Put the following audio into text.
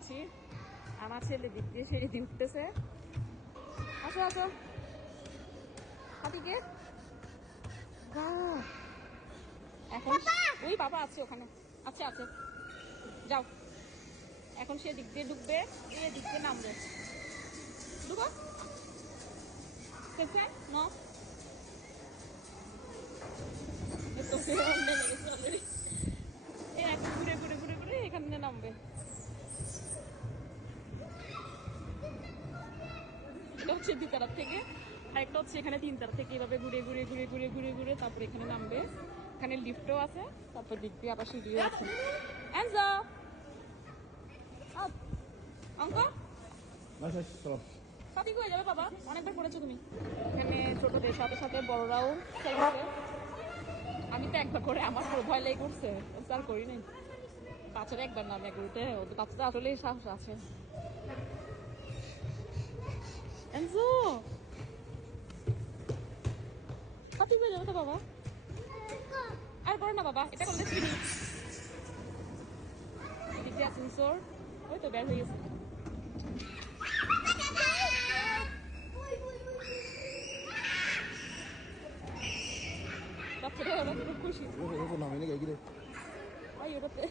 আছি, আমার ছেলে দিক দিয়ে সিঁড়ি দিয়ে উঠতেছে। আসো আসো হাতিকে। এখন ওই বাবা আছে ওখানে, আছে আছে, যাও। এখন সে দিক দিয়ে ঢুকবে, এ দিক দিয়ে নামবে। ঢুকো ন এখন ঘুরে ঘুরে ঘুরে ঘুরে এখানে নামবে। এটা হচ্ছে 2 তারা থেকে, আর একটা হচ্ছে এখানে 3 তারা থেকে। এভাবে ঘুরে ঘুরে ঘুরে ঘুরে ঘুরে ঘুরে তারপর এখানে নামবে। এখানে লিফটও আছে, তারপর দিক দিয়ে আবার সিঁড়িও আছে। অঙ্ক সাথী হয়ে যাবে বাবা, অনেকবার পড়েছো তুমি। এখানে ছোটদের সাথে সাথে বড়রাও খেলছে। আমি তো একবার করে আমার পুরো ভয় লেগে করছে, আর করি নাই। বাচ্চারা একবার নামে একবারতে, ওদের বাচ্চাটা আসলেই সাহস আছে। সাথী হয়ে যাবে তো বাবা, আর করো না বাবা, এটা করলে চিনি দিদি আছেন সোর, ওই তো বের হয়ে গেছে। বাচ্চাটা ওরা খুব খুশি। ওই ওটাতে